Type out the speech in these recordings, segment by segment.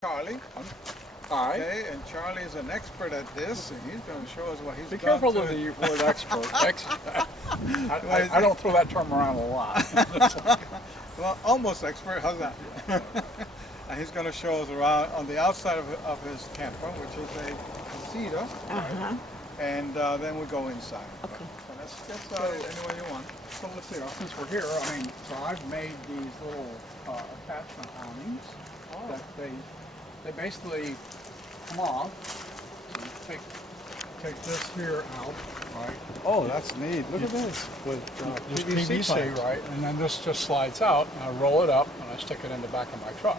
Charlie. Hi. Okay, and Charlie is an expert at this, and he's going to show us what he's Be done. careful to of the it. word expert. I don't throw that term around a lot. Well, almost expert. How's that? And he's going to show us around on the outside of his camper, which is a Casita, and then we go inside. Okay. So let's get started any way you want. So let's see. Since we're here, so I've made these little attachment awnings that they basically come off. So you take this here out, right? Oh, that's neat. Look at this with Just PVC pipes. right? And then this just slides out, and I roll it up, and I stick it in the back of my truck.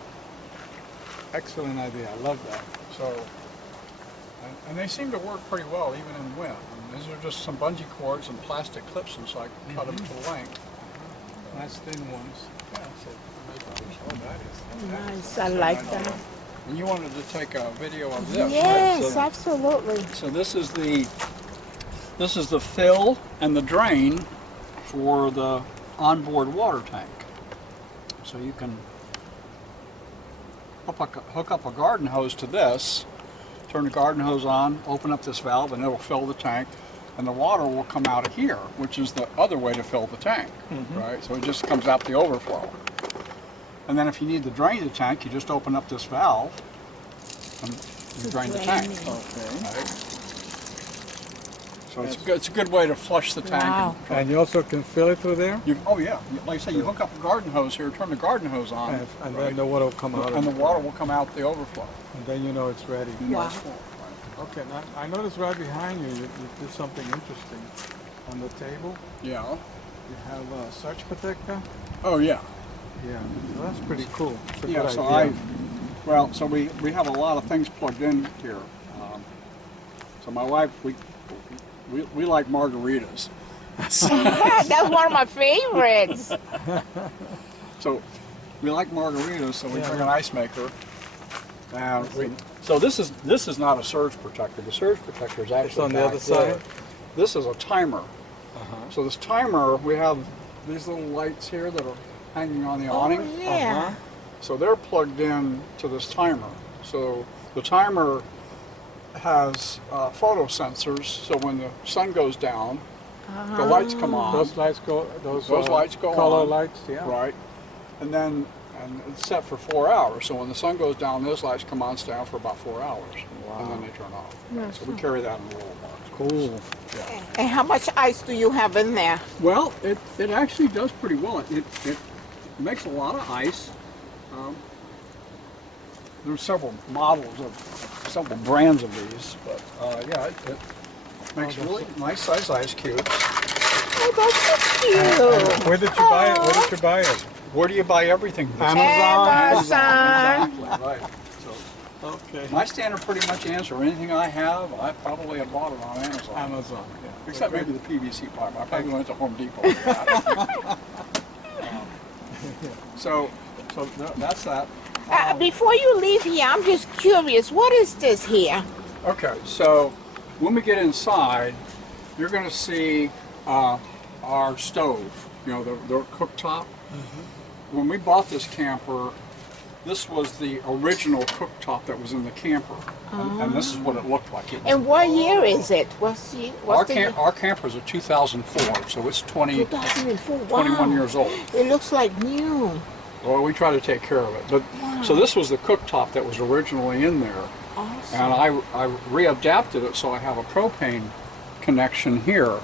Excellent idea. I love that. So, and they seem to work pretty well even in wind. And these are just some bungee cords and plastic clips, and so I can cut them to length. Nice thin ones. Yeah, so Oh, that is Nice, I like that. and you wanted to take a video of this, Yes, right? absolutely. So this is the fill and the drain for the onboard water tank. So you can hook up a garden hose to this, turn the garden hose on, open up this valve, and it'll fill the tank, and the water will come out of here, which is the other way to fill the tank, right? So it just comes out the overflow. And then if you need to drain the tank, you just open up this valve and you drain the tank. okay. Right? So it's a good way to flush the tank. Wow. And you also can fill it through there? Oh yeah, like I say, you hook up a garden hose here, turn the garden hose on, And right? then the water will come out. and the water will come out the overflow. And then you know it's ready. You know Wow. it's full, right? Okay, now I noticed right behind you, you did something interesting. On the table, Yeah. you have a surge protector. Oh yeah. Yeah, well, that's pretty cool. It's a Yeah. good So idea. so we have a lot of things plugged in here. So my wife, we like margaritas. That's one of my favorites. So we like margaritas, so we Yeah. bring an ice maker. And so this is not a surge protector. The surge protector is actually on the back other there. side? This is a timer. So this timer, we have these little lights here that are hanging on the awning. Oh, yeah. So they're plugged in to this timer. So the timer has photo sensors. So when the sun goes down, the lights come on. Those lights go, those lights go color on. lights, yeah. Right. And then it's set for 4 hours. So when the sun goes down, those lights come on, stay on for about 4 hours. Wow. And then they turn off. So we carry that in a little box. Cool. Yeah. And how much ice do you have in there? Well, it actually does pretty well. It makes a lot of ice. There's several models of several brands of these, but yeah, it makes really nice size ice cubes. Oh, that's so cute. Where did you buy it? Where did you buy it? Where do you buy everything? Amazon. Exactly, right. So Okay. my standard pretty much answer anything I have, I probably have bought it on Amazon. Amazon. Yeah. Except maybe the PVC pipe. I probably went to Home Depot for that. So that's that. Before you leave here, I'm just curious. What is this here? Okay, so when we get inside, you're going to see our stove, you know, the cooktop. When we bought this camper, this was the original cooktop that was in the camper, and this is what it looked like. It was, And what year is it? What's the year? our camper is a 2004, so it's 2004. Wow. 21 years old. It looks like new. Well, we try to take care of it. But so this was the cooktop that was originally in there. Awesome. And I readapted it so I have a propane connection here.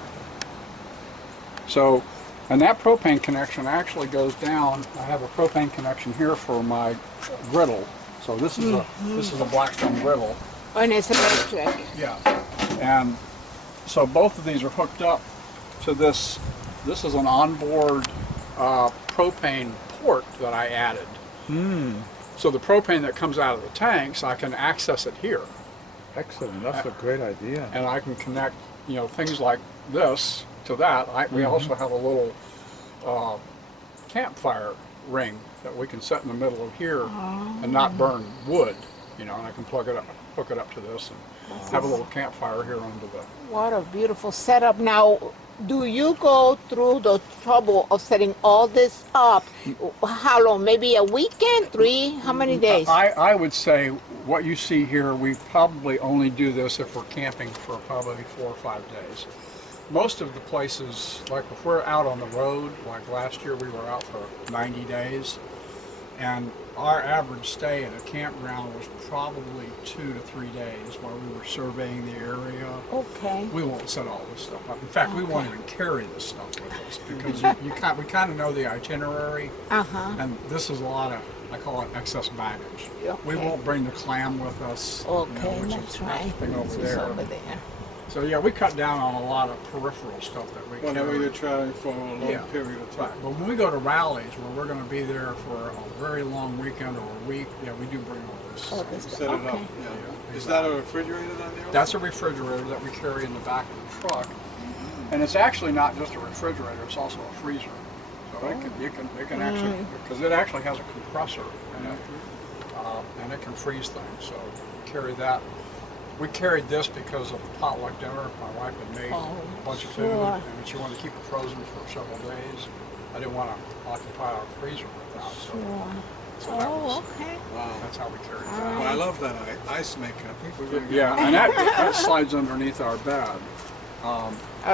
So, and that propane connection actually goes down. I have a propane connection here for my griddle. So this is a Blackstone griddle. And it's electric. Yeah. And so both of these are hooked up to this. This is an onboard propane port that I added. So the propane that comes out of the tanks, I can access it here. Excellent. That's a great idea. And I can connect, you know, things like this to that. We also have a little campfire ring that we can set in the middle of here and not burn wood, you know, and I can plug it up, hook it up to this and have a little campfire here under the... What a beautiful setup. Now, do you go through the trouble of setting all this up? How long? Maybe a weekend? 3? How many days? I would say what you see here, we probably only do this if we're camping for probably 4 or 5 days. Most of the places, like if we're out on the road, like last year we were out for 90 days, and our average stay at a campground was probably 2 to 3 days while we were surveying the area. Okay. We won't set all this stuff up. In fact, we won't even carry this stuff with us because we kind of know the itinerary, and this is a lot of, I call it excess baggage. Okay. We won't bring the clam with us, Okay, which that's is right. thing over This is there. over there. So yeah, we cut down on a lot of peripheral stuff that we Whenever carry. you're traveling for a long period of time. Right. But when we go to rallies where we're going to be there for a very long weekend or a week, yeah, we do bring all this. Oh, this Set it up. okay. Yeah. Is that a refrigerator down there? That's a refrigerator that we carry in the back of the truck, and it's actually not just a refrigerator; it's also a freezer. So it can actually, because it actually has a compressor in it, and it can freeze things. So we carry that. We carried this because of a potluck dinner. My wife had made a bunch of food, and she wanted to keep it frozen for several days. I didn't want to occupy our freezer with that, so that was, Okay. Wow. that's how we carried Well, that. I love that ice maker. I think we're going to Yeah, and that slides underneath our bed.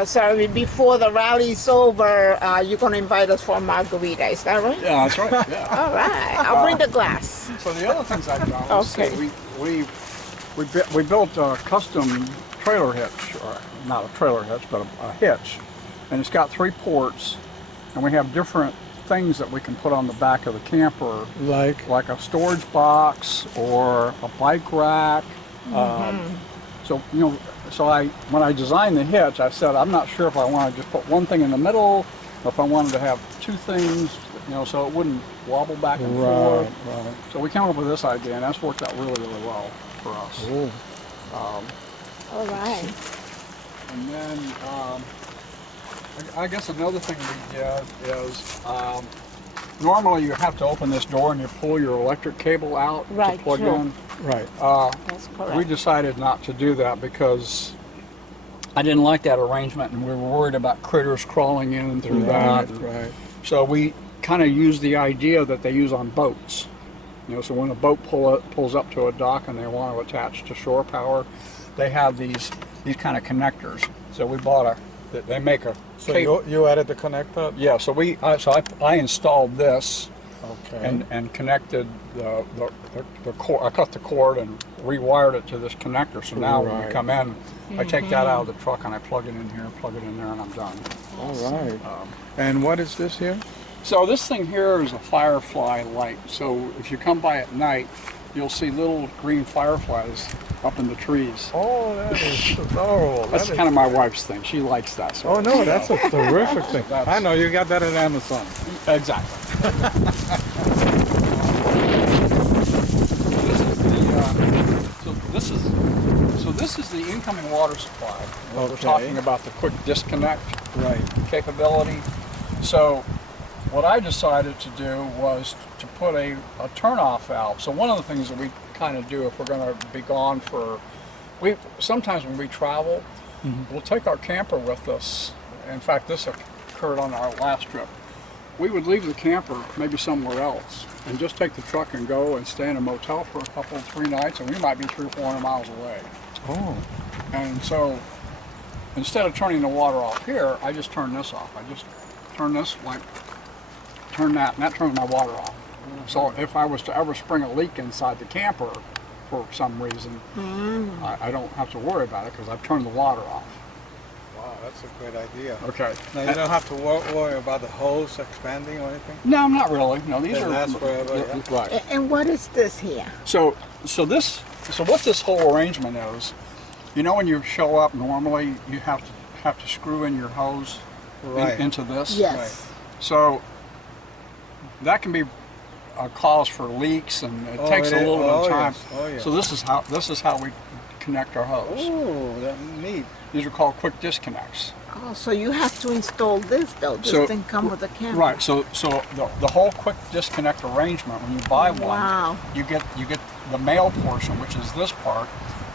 Sorry, before the rally's over, you're going to invite us for a margarita, is that right? Yeah, that's right. Yeah. All right. I'll bring the glass. So the other things I've done, let's Okay. see, we built a custom trailer hitch, or not a trailer hitch, but a hitch, and it's got 3 ports, and we have different things that we can put on the back of the camper, like a storage box or a bike rack. So when I designed the hitch, I said I'm not sure if I want to just put one thing in the middle, or if I wanted to have 2 things, so it wouldn't wobble back and forth. Right. So we came up with this idea, and that's worked out really, really well for us. All right. And then I guess another thing we did is normally you have to open this door and you pull your electric cable out Right, to plug true. in. Right. That's correct. We decided not to do that because I didn't like that arrangement, and we were worried about critters crawling in through that. Right. So we kind of used the idea that they use on boats. So when a boat pulls up to a dock and they want to attach to shore power, they have these kind of connectors. So we bought they make a So cable. you added the connector? Yeah, so I installed this Okay. and connected the cord. I cut the cord and rewired it to this connector. So now when we Right. come in, I take that out of the truck and I plug it in here, plug it in there, and I'm done. All right. And what is this here? So this thing here is a firefly light. So if you come by at night, you'll see little green fireflies up in the trees. Oh, that is adorable. That's kind of my wife's thing. She likes that. Oh no, that's a terrific thing. That's- I know you got that at Amazon. Exactly. This is the incoming water supply. We're Okay. talking about the quick disconnect Right. capability. So what I decided to do was to put a turn-off valve. So one of the things that we kind of do if we're going to be gone for, sometimes when we travel, we'll take our camper with us. In fact, this occurred on our last trip. We would leave the camper maybe somewhere else and just take the truck and go and stay in a motel for a couple, 3 nights, and we might be 300 or 400 miles away. Oh. And so instead of turning the water off here, I just turn this off. I just turn this, turn that, and that turns my water off. So if I was to ever spring a leak inside the camper for some reason, I don't have to worry about it because I've turned the water off. Wow, that's a great idea. Okay. Now you don't have to worry about the hose expanding or anything? No, not really. No, these They are last forever, yeah. right. And what is this here? So what this whole arrangement is, when you show up normally, you have to screw in your hose Right. into this. Yes. So that can be a cause for leaks, and it Oh, takes a it is? little bit of Oh, time. yes. Oh, yes. So this is how we connect our hose. Oh, that's neat. These are called quick disconnects. Oh, so you have to install this though. This So- didn't come with the camera. Right. So the whole quick disconnect arrangement, when you buy one, Wow. you get the male portion, which is this part,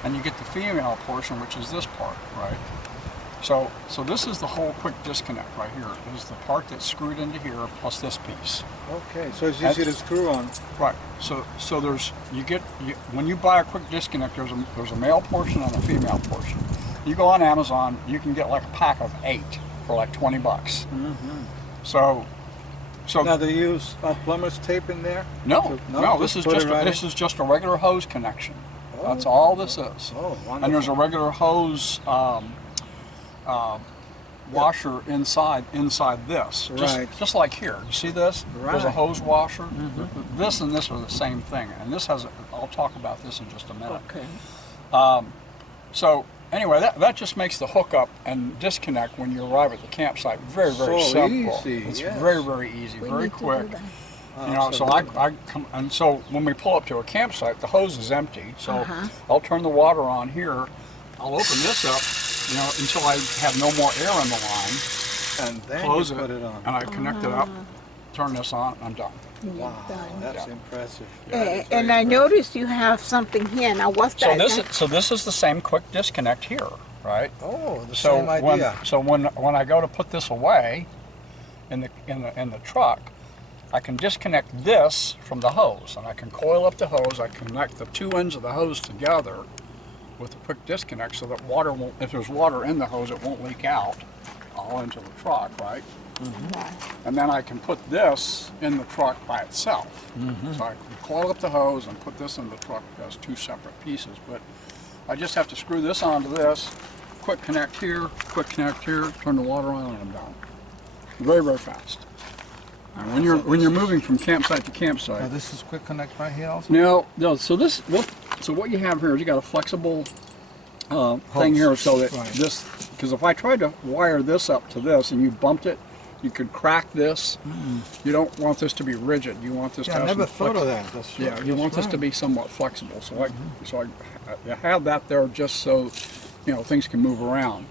and you get the female portion, which is this part, right? So this is the whole quick disconnect right here. This is the part that's screwed into here plus this piece. Okay, so it's easy to screw on. Right. So there's when you buy a quick disconnect, there's a male portion and a female portion. You go on Amazon, you can get like a pack of 8 for like 20 bucks. Mm-hmm. So Now they use plumber's tape in there? no, this is put just it right this in? is just a regular hose connection. That's all this is. Oh, wonderful. And there's a regular hose washer inside this. Right. Just like here. You see this? There's a Right. hose washer. This and this are the same thing. And this has I'll talk about this in just a minute. Okay. So anyway, that just makes the hookup and disconnect when you arrive at the campsite very, very So simple. easy, It's yes. very, very easy, We very need to do quick. that. You know, so I come, and so when we pull up to a campsite, the hose is empty. So I'll turn the water on here. I'll open this up, you know, until I have no more air in the line. And then Close you it, put it on. and I connect it up. Turn this on, and I'm done. Wow, Done. that's Yeah. impressive. And I noticed you have something here. Now, what's that? So this is the same quick disconnect here, right? Oh, the So same idea. when I go to put this away in the truck, I can disconnect this from the hose, and I can coil up the hose. I connect the two ends of the hose together with a quick disconnect, so that water won't. If there's water in the hose, it won't leak out all into the truck, right? Right. And then I can put this in the truck by itself. So I can coil up the hose and put this in the truck as two separate pieces. But I just have to screw this onto this, quick connect here, turn the water on, and I'm done. Very, very fast. And when you're moving from campsite to Now campsite. this is quick connect right here also? No. So what you have here is you got a flexible thing here, so that Right. because if I tried to wire this up to this and you bumped it, you could crack this. You don't want this to be rigid. You want this Yeah, to I have never some thought of that. That's Yeah, you want this to be somewhat flexible. So I have that there just so things can move around.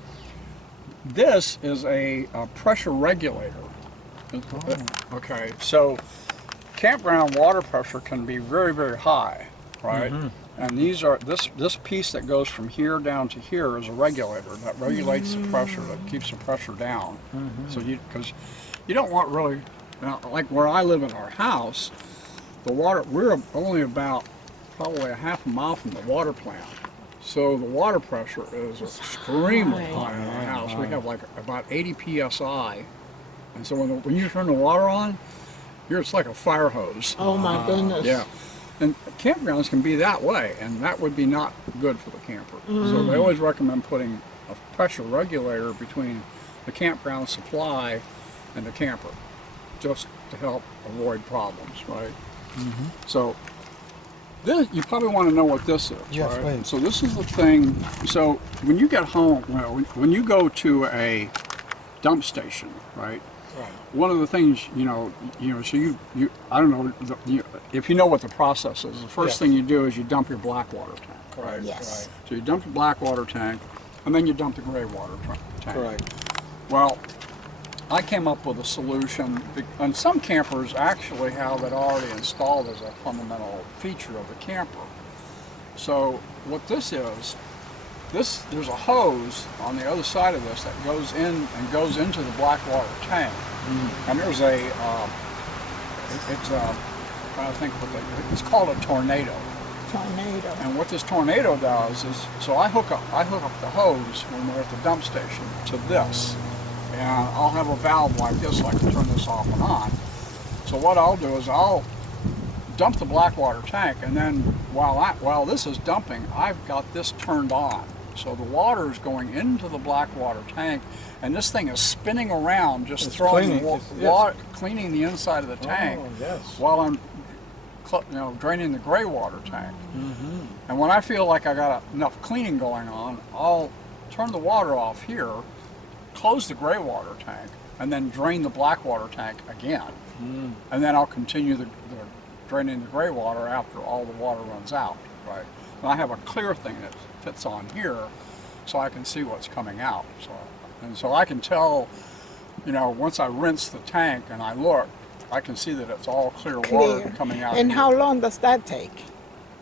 This is a pressure regulator. Okay, so campground water pressure can be very, very high, right? And these are this piece that goes from here down to here is a regulator that regulates the pressure, that keeps the pressure down. So because you don't want really, like where I live in our house, the water, we're only about probably a half a mile from the water plant. So the water pressure is extremely high in our house. We have like about 80 psi, and so when you turn the water on, it's like a fire hose. Oh my goodness. Yeah, and campgrounds can be that way, and that would be not good for the camper. So they always recommend putting a pressure regulator between the campground supply and the camper, just to help avoid problems, right? So this, you probably want to know what this is, Yes, right? please. So this is the thing. So when you get home, when you go to a dump station, right? Right. One of the things, so you I don't know, if you know what the process is, the first Yes. thing you do is you dump your black water tank. Correct. Yes. So you dump the black water tank, and then you dump the gray water tank. Correct. Well, I came up with a solution, and some campers actually have it already installed as a fundamental feature of the camper. So what this is, there's a hose on the other side of this that goes in and goes into the black water tank, and there's it's trying to think what it's called a tornado. Tornado. And what this tornado does is, so I hook up the hose when we're at the dump station to this, and I'll have a valve like this, so I can turn this off and on. So what I'll do is I'll dump the black water tank, and then while this is dumping, I've got this turned on. So the water is going into the black water tank, and this thing is spinning around, just It's throwing cleaning, water, cleaning the inside of the tank Oh, yes. while I'm draining the gray water tank. And when I feel like I got enough cleaning going on, I'll turn the water off here, close the gray water tank, and then drain the black water tank again. And then I'll continue the draining the gray water after all the water runs out, right? And I have a clear thing that fits on here, so I can see what's coming out. So I can tell, once I rinse the tank and I look, I can see that it's all clear water coming out. And here. how long does that take?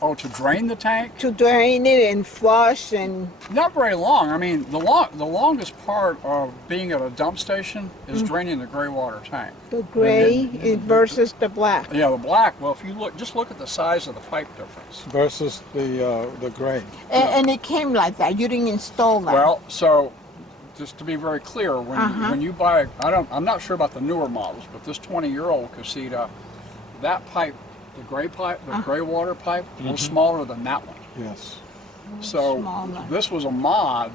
Oh, to drain the tank? To drain it and flush and... Not very long. I mean, the longest part of being at a dump station is draining the gray water tank. The gray versus the black. Yeah, the black. Well, if you just look at the size of the pipe difference. Versus the gray. And it came like that. You didn't install that. Well, so just to be very clear, when you buy, I'm not sure about the newer models, but this 20-year-old Casita, that pipe, the gray pipe, the gray water pipe, a little smaller than that one. Yes. So Smaller. this was a mod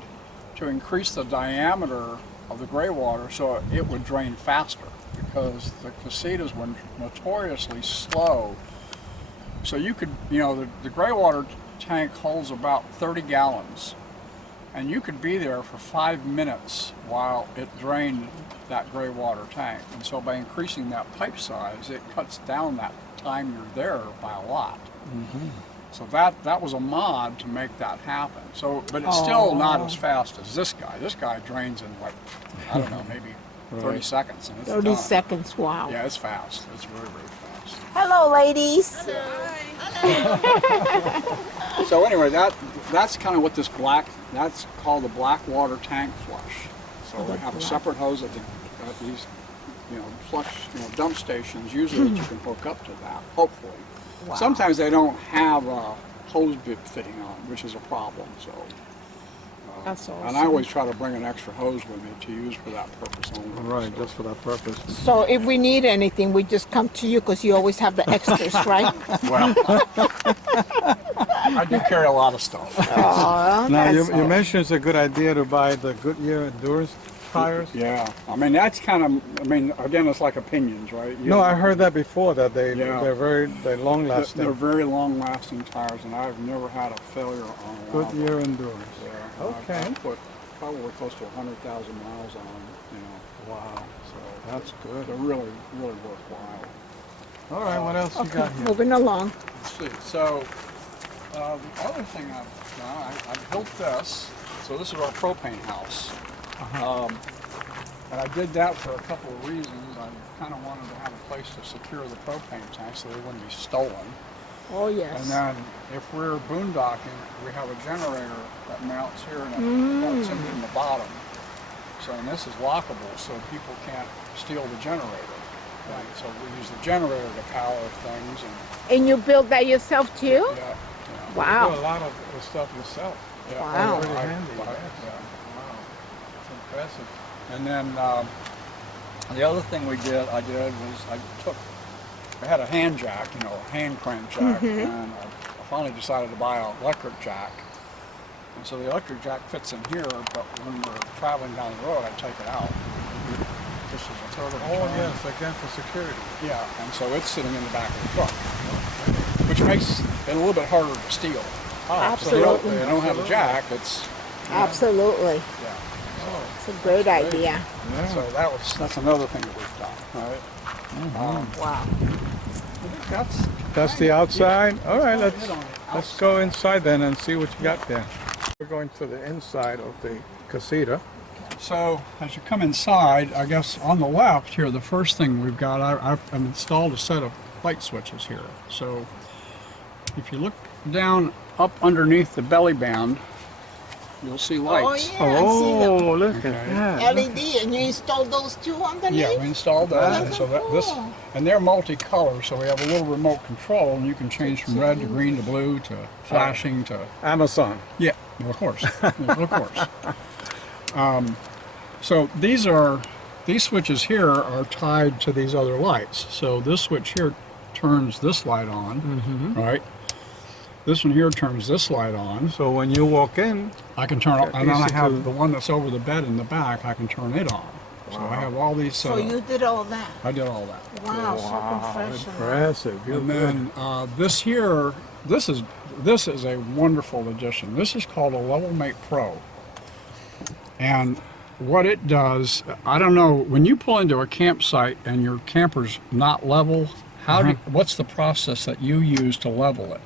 to increase the diameter of the gray water so it would drain faster, because the Casitas were notoriously slow. So you could, the gray water tank holds about 30 gallons, and you could be there for 5 minutes while it drained that gray water tank. And so by increasing that pipe size, it cuts down that time you're there by a lot. So that was a mod to make that happen. So, but it's still not as fast as this guy. This guy drains in like, I don't know, maybe 30 seconds, and it's 30 done. seconds, wow. Yeah, it's fast. It's very, very fast. Hello, ladies. So anyway, that's kind of what this that's called the black water tank flush. So we have a separate hose at these, flush, dump stations, usually that you can hook up to that, hopefully. Wow. Sometimes they don't have a hose bit fitting on, which is a problem. So, That's awesome. and I always try to bring an extra hose with me to use for that purpose only. Right, So, just for that purpose. So if we need anything, we just come to you because you always have the extras, right? well, I do carry a lot of stuff. Oh, Now, that's you mentioned it's a good idea to buy the Goodyear Endurance tires. Yeah, I mean that's kind of. I mean, again, it's like opinions, right? No, I heard that before, that Yeah. they're long They're lasting. very long-lasting tires, and I've never had a failure on one of them. Goodyear Endurance. Yeah, Okay. I've put probably close to 100,000 miles on them. Wow, So that's good. they're really, really worthwhile. All right, what else you okay. got here? Moving along. Let's see. So the other thing I've done, I built this. So this is our propane house. And I did that for a couple of reasons. I kind of wanted to have a place to secure the propane tank so they wouldn't be stolen. Oh, yes. And then if we're boondocking, we have a generator that mounts here and it bolts in the bottom. So, and this is lockable so people can't steal the generator. Right. So we use the generator to power things. And you built that yourself too? Yeah. You do a Wow. lot of the stuff yourself. Yeah. Wow. Pretty handy, Yeah. yes. Wow, it's impressive. And then the other thing I did was I had a hand jack, a hand crank jack, and I finally decided to buy an electric jack. And so the electric jack fits in here, but when we're traveling down the road, I take it out. This is a third of a Oh, ton. yes, again for security. Yeah, and so it's sitting in the back of the truck, which makes it a little bit harder to steal. So if you Absolutely. don't have a jack, it's, Absolutely. yeah. It's a great idea. Yeah. So that's another thing that we've done, right? Wow. I think That's the outside. All right, it on the let's go inside then and see what you got there. We're going to the inside of the Casita. So as you come inside, I guess on the left here, the first thing we've got, I've installed a set of light switches here. So if you look down up underneath the belly band, you'll see lights. Oh, yeah. I see them. Oh, look Okay. at that. LED, and you installed those two underneath? Yeah, we installed that. That's And so so that this, cool. and they're multicolor, so we have a little remote control, and you can change from red to green to blue to flashing to. Amazon. Yeah, of course, of course. So these switches here are tied to these other lights. So this switch here turns this light on, right? This one here turns this light on. So when you walk in, I can turn it, and then I Easy to- have the one that's over the bed in the back. I can turn it on. So I have all these. So you did all that? I did all that. Wow, so professional. impressive. You're And good. then this here, this is a wonderful addition. This is called a Level Mate Pro. And what it does, I don't know, when you pull into a campsite and your camper's not level, what's the process that you use to level it?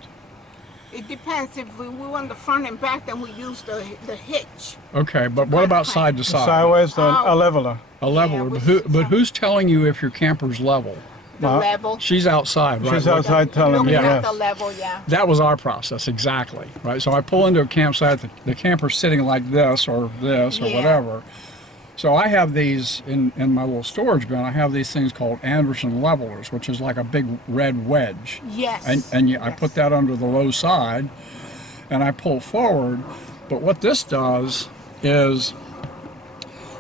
It depends. If we on the front and back, then we use the hitch. Okay, but what about side to side? Sideways, a leveler. A leveler, Yeah, but who's telling you if your camper's level? the Ma- level. She's outside, right? She's outside telling Looking me, at yes. the level, yeah. That was our process, exactly, right? So I pull into a campsite, the camper's sitting like this or Yeah. whatever. So I have these in my little storage bin. I have these things called Anderson levelers, which is like a big red wedge. Yes. I put that under the low side, and I pull forward. But what this does is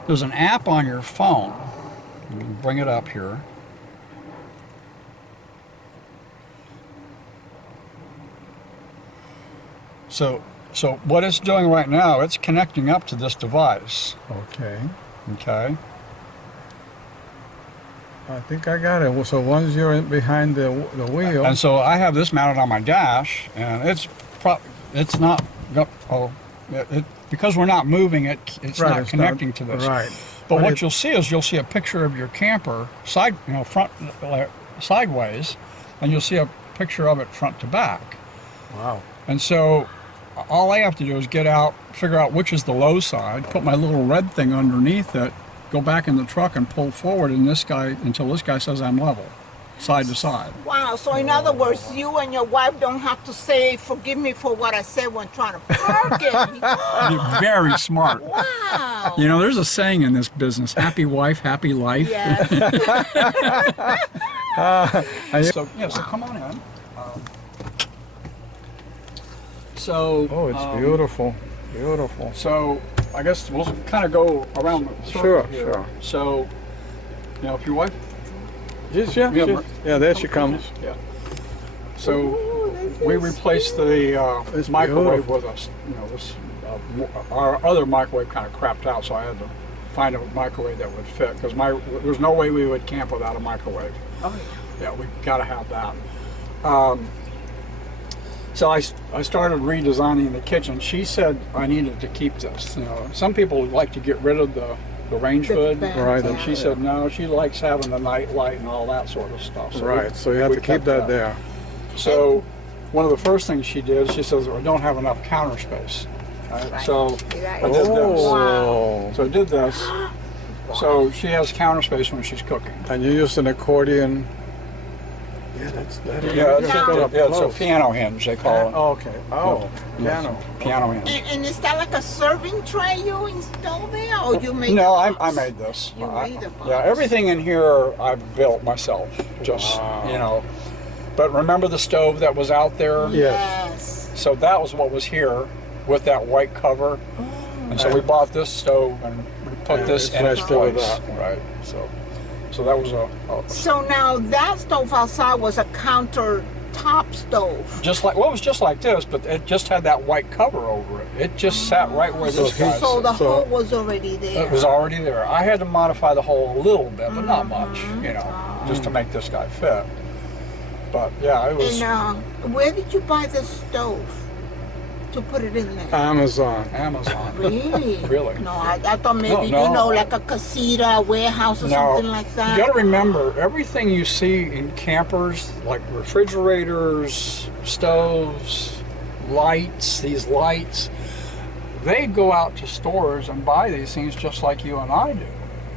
there's an app on your phone. Let me bring it up here. So what it's doing right now, it's connecting up to this device. Okay. Okay. I think I got it. So once you're behind the wheel. And so I have this mounted on my dash, and it's not because we're not moving it. It's Right, not it's connecting not- to this. right. But But what it- you'll see is you'll see a picture of your camper front, sideways, and you'll see a picture of it front to back. Wow. And so all I have to do is get out, figure out which is the low side, put my little red thing underneath it, go back in the truck and pull forward until this guy says I'm level, side to side. Wow, so in other words, you and your wife don't have to say, forgive me for what I said when trying to park it. You're very smart. Wow. You know, there's a saying in this business, happy wife, happy life. Yes. So come on in. Oh, it's beautiful. Beautiful. So I guess we'll kind of go around the circle Sure, here. sure. So, if your wife, Yes, yeah, there she comes. yeah. So we replaced the It's microwave beautiful. with our other microwave kind of crapped out, so I had to find a microwave that would fit because there's no way we would camp without a microwave. Oh, Yeah, we got to have that. So I started redesigning the kitchen. She said I needed to keep this. Some people like to get rid of the range hood. Right. And she said no, she likes having the night light and all that sort of stuff. So Right, so you have we to keep kept that there. So one of the first things she did, she says, I don't have enough counter space. Right? So I did this. Oh. So I did this. So she has counter space when she's cooking. And you use an accordion. Yeah, that's that. Yeah, Just got up it's a close. piano hinge, they call it. Oh, okay. Oh, Yeah, piano. Piano hinge. And is that like a serving tray you install there, or you made? No, the I box? made this. You made the box. Yeah, everything in here I built myself. Just, But remember the stove that was out there? Yes. So that was what was here with that white cover. And so we bought this stove and we put And this it's in its matched over place. that. Right. So that was So now that stove outside was a countertop stove. just like this, but it just had that white cover over it. It just sat right where this guy So the sits. hole was already there. It was already there. I had to modify the hole a little bit, but not much, just to make this guy fit. But yeah, it was And where did you buy the stove to put it in there? Amazon. Amazon. Really? Really? No, I thought maybe, No. like a casita, warehouse or something like that. You got to remember, everything you see in campers, like refrigerators, stoves, lights, these lights, they go out to stores and buy these things just like you and I do,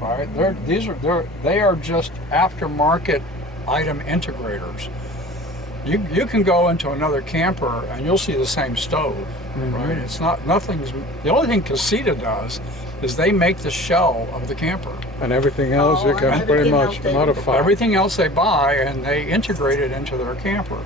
right? They are just aftermarket item integrators. You can go into another camper and you'll see the same stove, right? It's nothing's. The only thing Casita does is they make the shell of the camper. And everything else you can everything pretty else much they- modify. Everything else they buy and they integrate it into their camper.